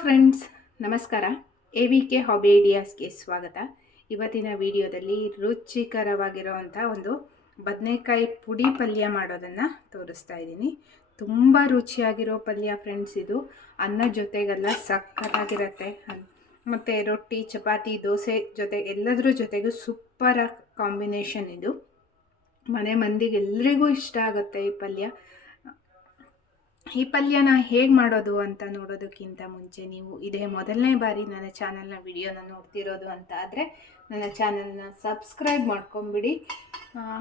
Friends ನಮಸ್ಕಾರ. A V K hobby ಐಡಿಯಾಸ್ಗೆ ಸ್ವಾಗತ. ಇವತ್ತಿನ ವಿಡಿಯೋದಲ್ಲಿ ರುಚಿಕರವಾಗಿರುವಂಥ ಒಂದು ಬದನೆಕಾಯಿ ಪುಡಿ ಪಲ್ಯ ಮಾಡೋದನ್ನು ತೋರಿಸ್ತಾ ಇದ್ದೀನಿ. ತುಂಬ ರುಚಿಯಾಗಿರೋ ಪಲ್ಯ ಫ್ರೆಂಡ್ಸ್ ಇದು. ಅನ್ನ ಜೊತೆಗೆಲ್ಲ ಸಕ್ಕತ್ತಾಗಿರುತ್ತೆ. ಮತ್ತು ರೊಟ್ಟಿ, ಚಪಾತಿ, ದೋಸೆ ಜೊತೆ ಎಲ್ಲದರ ಜೊತೆಗೂ ಸೂಪರಾಗಿ ಕಾಂಬಿನೇಷನ್ ಇದು. ಮನೆ ಮಂದಿಗೆ ಎಲ್ಲರಿಗೂ ಇಷ್ಟ ಆಗುತ್ತೆ ಈ ಪಲ್ಯ. ಈ ಪಲ್ಯನ ಹೇಗೆ ಮಾಡೋದು ಅಂತ ನೋಡೋದಕ್ಕಿಂತ ಮುಂಚೆ ನೀವು ಇದೇ ಮೊದಲನೇ ಬಾರಿ ನನ್ನ ಚಾನಲ್ನ ವಿಡಿಯೋನ ನೋಡ್ತಿರೋದು ಅಂತ ಆದರೆ ನನ್ನ ಚಾನಲ್ನ ಸಬ್ಸ್ಕ್ರೈಬ್ ಮಾಡ್ಕೊಂಬಿಡಿ.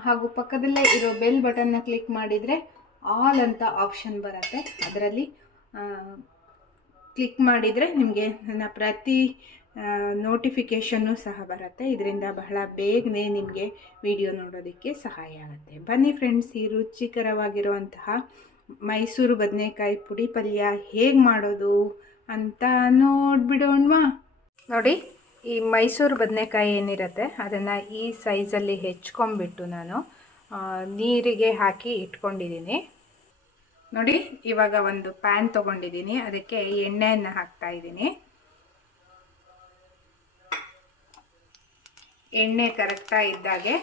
ಹಾಗೂ ಪಕ್ಕದಲ್ಲೇ ಇರೋ ಬೆಲ್ ಬಟನ್ನ ಕ್ಲಿಕ್ ಮಾಡಿದರೆ ಆಲ್ ಅಂತ ಆಪ್ಷನ್ ಬರುತ್ತೆ. ಅದರಲ್ಲಿ ಕ್ಲಿಕ್ ಮಾಡಿದರೆ ನಿಮಗೆ ನನ್ನ ಪ್ರತಿ ನೋಟಿಫಿಕೇಷನ್ನು ಸಹ ಬರುತ್ತೆ. ಇದರಿಂದ ಬಹಳ ಬೇಗನೆ ನಿಮಗೆ ವಿಡಿಯೋ ನೋಡೋದಕ್ಕೆ ಸಹಾಯ ಆಗುತ್ತೆ. ಬನ್ನಿ ಫ್ರೆಂಡ್ಸ್, ಈ ರುಚಿಕರವಾಗಿರುವಂತಹ ಮೈಸೂರು ಬದನೆಕಾಯಿ ಪುಡಿ ಪಲ್ಯ ಹೇಗೆ ಮಾಡೋದು ಅಂತ ನೋಡ್ಬಿಡೋಣವಾ. ನೋಡಿ, ಈ ಮೈಸೂರು ಬದನೆಕಾಯಿ ಏನಿರುತ್ತೆ, ಅದನ್ನು ಈ ಸೈಜಲ್ಲಿ ಹೆಚ್ಕೊಂಡ್ಬಿಟ್ಟು ನಾನು ನೀರಿಗೆ ಹಾಕಿ ಇಟ್ಕೊಂಡಿದ್ದೀನಿ ನೋಡಿ, ಇವಾಗ ಒಂದು ಪ್ಯಾನ್ ತೊಗೊಂಡಿದ್ದೀನಿ ಅದಕ್ಕೆ ಎಣ್ಣೆಯನ್ನು ಹಾಕ್ತಾ ಇದ್ದೀನಿ ಎಣ್ಣೆ ಕರೆಕ್ಟಾ ಇದ್ದಾಗೆ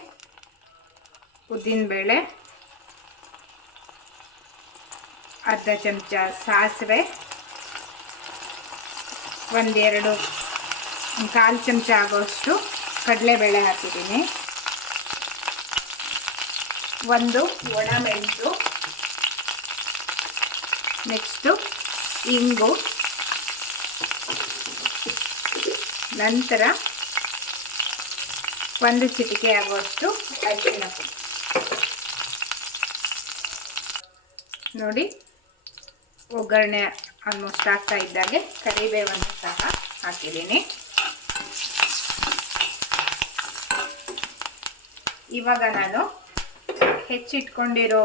ಉದ್ದಿನಬೇಳೆ ಅರ್ಧ ಚಮಚ ಸಾಸಿವೆ, ಒಂದೆರಡು ಕಾಲು ಚಮಚ ಆಗೋಷ್ಟು ಕಡಲೆಬೇಳೆ ಹಾಕಿದ್ದೀನಿ. ಒಂದು ಒಣಮೆಣಸು, ನೆಕ್ಸ್ಟು ಇಂಗು, ನಂತರ ಒಂದು ಚಿಟಿಕೆ ಆಗುವಷ್ಟು ಅರಿಶಿನ ನೋಡಿ ಒಗ್ಗರಣೆ ಆಲ್ಮೋಸ್ಟ್ ಆಗ್ತಾ ಇದ್ದಾಗೆ. ಕರಿಬೇವನ್ನು ಸಹ ಹಾಕಿದ್ದೀನಿ. ಇವಾಗ ನಾನು ಹೆಚ್ಚಿಟ್ಕೊಂಡಿರೋ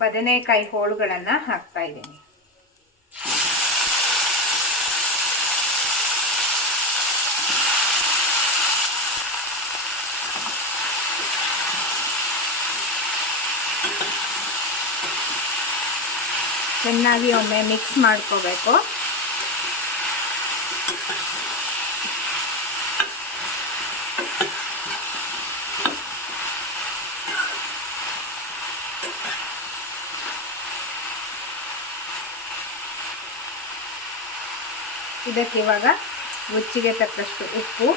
ಬದನೆಕಾಯಿ ಹೋಳುಗಳನ್ನು ಹಾಕ್ತಾ ಇದ್ದೀನಿ. ಚೆನ್ನಾಗಿ ಒಮ್ಮೆ ಮಿಕ್ಸ್ ಮಾಡ್ಕೋಬೇಕು. ಇದಕ್ಕೆ ಇವಾಗ ರುಚಿಗೆ ತಕ್ಕಷ್ಟು ಉಪ್ಪು.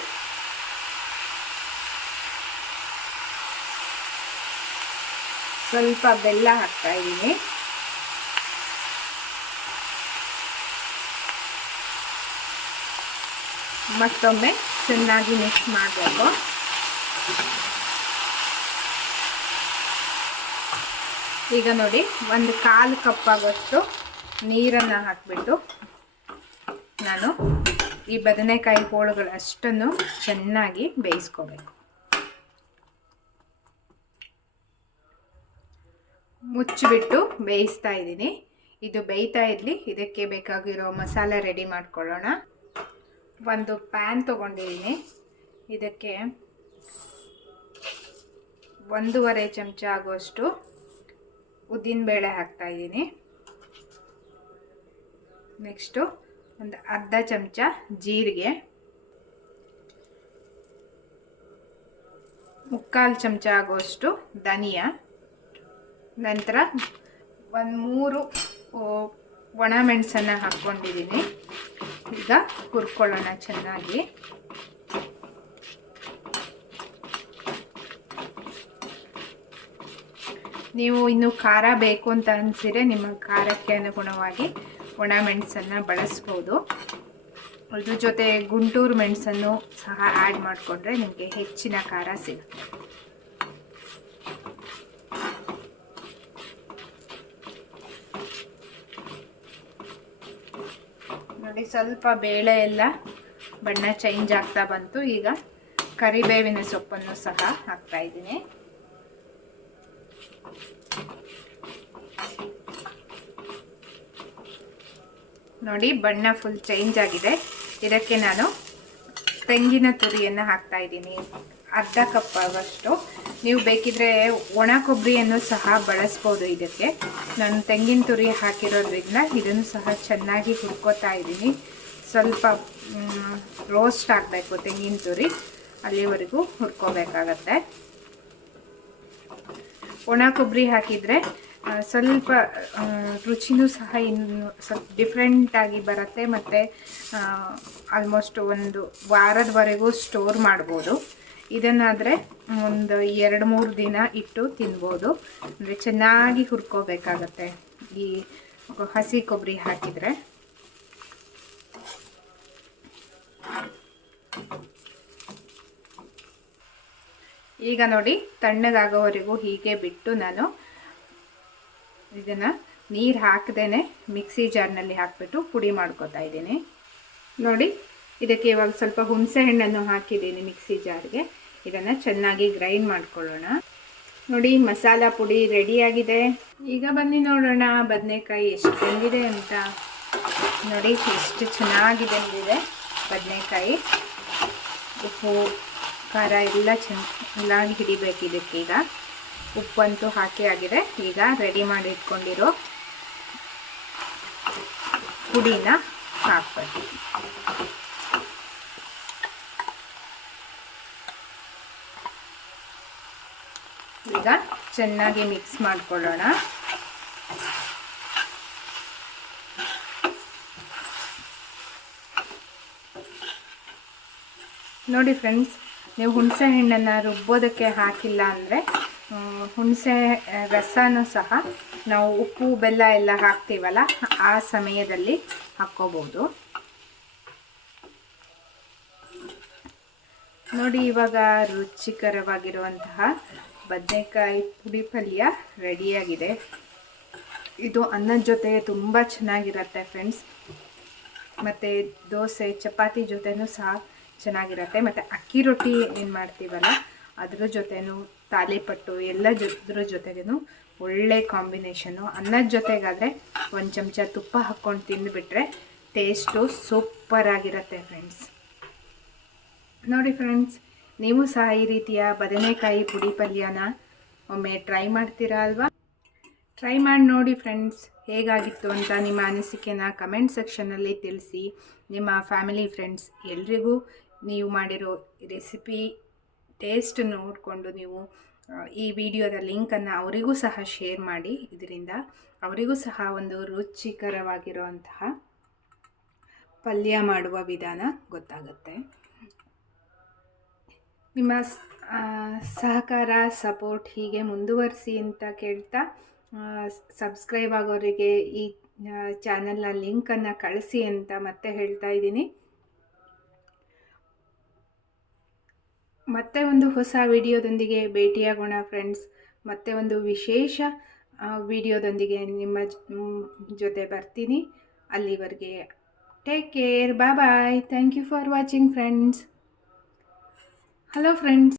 ಸ್ವಲ್ಪ ಬೆಲ್ಲ ಹಾಕ್ತಾ ಇದ್ದೀನಿ. ಮತ್ತೊಮ್ಮೆ ಚೆನ್ನಾಗಿ ಮಿಕ್ಸ್ ಮಾಡಬೇಕು. ಈಗ ನೋಡಿ, ಒಂದು ಕಾಲು ಕಪ್ ಆಗೋಷ್ಟು ನೀರನ್ನು ಹಾಕಿಬಿಟ್ಟು ನಾನು ಈ ಬದನೆಕಾಯಿ ಹೋಳುಗಳಷ್ಟನ್ನು ಚೆನ್ನಾಗಿ ಬೇಯಿಸ್ಕೋಬೇಕು. ಮುಚ್ಚಿಬಿಟ್ಟು ಬೇಯಿಸ್ತಾ ಇದ್ದೀನಿ. ಇದು ಬೇಯ್ತಾ ಇರಲಿ, ಇದಕ್ಕೆ ಬೇಕಾಗಿರೋ ಮಸಾಲೆ ರೆಡಿ ಮಾಡ್ಕೊಳ್ಳೋಣ. ಒಂದು ಪ್ಯಾನ್ ತೊಗೊಂಡಿದ್ದೀನಿ. ಇದಕ್ಕೆ ಒಂದೂವರೆ ಚಮಚ ಆಗುವಷ್ಟು ಉದ್ದಿನಬೇಳೆ ಹಾಕ್ತಾ ಇದ್ದೀನಿ. ನೆಕ್ಸ್ಟು ಒಂದು ಅರ್ಧ ಚಮಚ ಜೀರಿಗೆ. ಮುಕ್ಕಾಲು ಚಮಚ ಆಗುವಷ್ಟು ಧನಿಯಾ. ನಂತರ ಒಂದು ಮೂರು ಒಣ ಮೆಣಸನ್ನು ಹಾಕ್ಕೊಂಡಿದ್ದೀನಿ. ಈಗ ಹುರ್ಕೊಳ್ಳೋಣ ಚೆನ್ನಾಗಿ. ನೀವು ಇನ್ನು ಖಾರ ಬೇಕು ಅಂತ ಅನಿಸಿದ್ರೆ ನಿಮ್ಮ ಖಾರಕ್ಕೆ ಅನುಗುಣವಾಗಿ ಒಣ ಮೆಣಸನ್ನು ಬಳಸ್ಬೋದು. ಅದ್ರ ಜೊತೆ ಗುಂಟೂರು ಮೆಣಸನ್ನು ಸಹ ಆ್ಯಡ್ ಮಾಡಿಕೊಂಡ್ರೆ ನಿಮಗೆ ಹೆಚ್ಚಿನ ಖಾರ ಸಿಗುತ್ತೆ. ನೋಡಿ ಸ್ವಲ್ಪ ಬೇಳೆ ಎಲ್ಲ ಬಣ್ಣ ಚೇಂಜ್ ಆಗ್ತಾ ಬಂತು. ಈಗ ಕರಿಬೇವಿನ ಸೊಪ್ಪನ್ನು ಸಹ ಹಾಕ್ತಾ ಇದ್ದೀನಿ. ನೋಡಿ, ಬಣ್ಣ ಫುಲ್ ಚೇಂಜ್ ಆಗಿದೆ. ಇದಕ್ಕೆ ನಾನು ತೆಂಗಿನ ತುರಿಯನ್ನು ಹಾಕ್ತಾ ಇದ್ದೀನಿ. ಅರ್ಧ ಕಪ್ ಆಗೋಷ್ಟು ನೀವು ಬೇಕಿದ್ರೆ ಒಣ ಕೊಬ್ಬರಿಯನ್ನು ಸಹ ಬಳಸ್ಬೋದು ಇದಕ್ಕೆ. ನಾನು ತೆಂಗಿನ ತುರಿ ಹಾಕಿರೋದ್ರಿಂದ ಇದನ್ನು ಸಹ ಚೆನ್ನಾಗಿ ಹುರ್ಕೋತಾ ಇದ್ದೀನಿ. ಸ್ವಲ್ಪ ರೋಸ್ಟ್ ಆಗಬೇಕು ತೆಂಗಿನ ತುರಿ. ಅಲ್ಲಿವರೆಗೂ ಹುರ್ಕೋಬೇಕಾಗತ್ತೆ. ಒಣ ಕೊಬ್ಬರಿ ಹಾಕಿದರೆ ಸ್ವಲ್ಪ ರುಚಿನೂ ಸಹ ಇನ್ನು ಸ್ವಲ್ಪ ಡಿಫ್ರೆಂಟಾಗಿ ಬರುತ್ತೆ ಮತ್ತು ಆಲ್ಮೋಸ್ಟ್ ಒಂದು ವಾರದವರೆಗೂ ಸ್ಟೋರ್ ಮಾಡ್ಬೋದು. ಇದನ್ನಾದರೆ ಒಂದು ಎರಡು ಮೂರು ದಿನ ಇಟ್ಟು ತಿನ್ಬೋದು. ಅಂದರೆ ಚೆನ್ನಾಗಿ ಹುರ್ಕೋಬೇಕಾಗತ್ತೆ. ಈ ಹಸಿ ಕೊಬ್ಬರಿ ಹಾಕಿದರೆ. ಈಗ ನೋಡಿ ತಣ್ಣಗಾಗೋವರೆಗೂ ಹೀಗೆ ಬಿಟ್ಟು ನಾನು ಇದನ್ನು ನೀರು ಹಾಕದೇನೆ ಮಿಕ್ಸಿ ಜಾರ್ನಲ್ಲಿ ಹಾಕಿಬಿಟ್ಟು ಪುಡಿ ಮಾಡ್ಕೊತಾ ಇದ್ದೀನಿ. ನೋಡಿ, ಇದಕ್ಕೆ ಇವಾಗ ಸ್ವಲ್ಪ ಹುಣಸೆ ಹಣ್ಣನ್ನು ಹಾಕಿದ್ದೀನಿ ಮಿಕ್ಸಿ ಜಾರ್ಗೆ. ಇದನ್ನು ಚೆನ್ನಾಗಿ ಗ್ರೈಂಡ್ ಮಾಡ್ಕೊಳ್ಳೋಣ. ನೋಡಿ, ಮಸಾಲ ಪುಡಿ ರೆಡಿಯಾಗಿದೆ ಈಗ ಬನ್ನಿ ನೋಡೋಣ ಬದನೆಕಾಯಿ ಎಷ್ಟು ಬಂದಿದೆ ಅಂತ. ನೋಡಿ, ಎಷ್ಟು ಚೆನ್ನಾಗಿ ಬಂದಿದೆ ಬದನೆಕಾಯಿ. ಉಪ್ಪು, ಖಾರ ಎಲ್ಲ ಚೆನ್ನಾಗಿ ಹಿಡಿಬೇಕು ಈಗ. ಉಪ್ಪಂತೂ ಹಾಕಿ ಆಗಿದೆ. ಈಗ ರೆಡಿ ಮಾಡಿ ಇಟ್ಕೊಂಡಿರೋ ಪುಡಿನ ಹಾಕ್ಬೇಕು. ಈಗ ಚೆನ್ನಾಗಿ ಮಿಕ್ಸ್ ಮಾಡ್ಕೊಳ್ಳೋಣ. ನೋಡಿ ಫ್ರೆಂಡ್ಸ್ ನೀವು ಹುಣಸೆ ಹಣ್ಣನ್ನು ರುಬ್ಬೋದಕ್ಕೆ ಹಾಕಿಲ್ಲ ಅಂದರೆ ಹುಣಸೆ ರಸನೂ ಸಹ ನಾವು ಉಪ್ಪು, ಬೆಲ್ಲ ಎಲ್ಲ ಹಾಕ್ತೀವಲ್ಲ, ಆ ಸಮಯದಲ್ಲಿ ಹಾಕ್ಕೋಬೋದು. ನೋಡಿ ಇವಾಗ ರುಚಿಕರವಾಗಿರುವಂತಹ ಬದನೆಕಾಯಿ ಪುಡಿ ಪಲ್ಯ ರೆಡಿಯಾಗಿದೆ. ಇದು ಅನ್ನದ ಜೊತೆ ತುಂಬ ಚೆನ್ನಾಗಿರುತ್ತೆ ಫ್ರೆಂಡ್ಸ್. ಮತ್ತು ದೋಸೆ, ಚಪಾತಿ ಜೊತೆನೂ ಸಹ ಚೆನ್ನಾಗಿರುತ್ತೆ. ಮತ್ತು ಅಕ್ಕಿ ರೊಟ್ಟಿ ಏನು ಮಾಡ್ತೀವಲ್ಲ, ಅದ್ರ ಜೊತೆನೂ ತಾಲಿಪಟ್ಟು ಎಲ್ಲ ಜೊದ್ರ ಜೊತೆಗೂ ಒಳ್ಳೆ ಕಾಂಬಿನೇಷನು ಅನ್ನದ ಜೊತೆಗಾದರೆ ಒಂದು ಚಮಚ ತುಪ್ಪ ಹಾಕ್ಕೊಂಡು ತಿಂದುಬಿಟ್ರೆ ಟೇಸ್ಟು ಸೂಪರಾಗಿರುತ್ತೆ ಫ್ರೆಂಡ್ಸ್. ನೋಡಿ ಫ್ರೆಂಡ್ಸ್ ನೀವು ಸಹ ಈ ರೀತಿಯ ಬದನೆಕಾಯಿ ಪುಡಿ ಪಲ್ಯನ ಒಮ್ಮೆ ಟ್ರೈ ಮಾಡ್ತೀರಾ ಅಲ್ವಾ? ಟ್ರೈ ಮಾಡಿ ನೋಡಿ ಫ್ರೆಂಡ್ಸ್ ಹೇಗಾಗಿತ್ತು ಅಂತ ನಿಮ್ಮ ಅನಿಸಿಕೆನ ಕಮೆಂಟ್ ಸೆಕ್ಷನಲ್ಲಿ ತಿಳಿಸಿ. ನಿಮ್ಮ ಫ್ಯಾಮಿಲಿ ಫ್ರೆಂಡ್ಸ್ ಎಲ್ರಿಗೂ ನೀವು ಮಾಡಿರೋ ರೆಸಿಪಿ ಟೇಸ್ಟ್ ನೋಡಿಕೊಂಡು ನೀವು ಈ ವಿಡಿಯೋದ ಲಿಂಕನ್ನು ಅವರಿಗೂ ಸಹ ಶೇರ್ ಮಾಡಿ. ಇದರಿಂದ ಅವರಿಗೂ ಸಹ ಒಂದು ರುಚಿಕರವಾಗಿರುವಂತಹ ಪಲ್ಯ ಮಾಡುವ ವಿಧಾನ ಗೊತ್ತಾಗುತ್ತೆ. ನಿಮ್ಮ ಸಹಕಾರ ಸಪೋರ್ಟ್ ಹೀಗೆ ಮುಂದುವರಿಸಿ ಅಂತ ಕೇಳ್ತಾ ಸಬ್ಸ್ಕ್ರೈಬ್ ಆಗೋರಿಗೆ ಈ ಚಾನಲ್ನ ಲಿಂಕನ್ನು ಕಳಿಸಿ ಅಂತ ಮತ್ತೆ ಹೇಳ್ತಾ ಇದ್ದೀನಿ. ಮತ್ತೆ ಒಂದು ಹೊಸ ವಿಡಿಯೋದೊಂದಿಗೆ ಭೇಟಿಯಾಗೋಣ ಫ್ರೆಂಡ್ಸ್ ಮತ್ತೆ ಒಂದು ವಿಶೇಷ ವಿಡಿಯೋದೊಂದಿಗೆ ನಿಮ್ಮ ಜೊತೆ ಬರ್ತೀನಿ. ಅಲ್ಲಿವರೆಗೆ take care bye bye thank you for watching friends hello friends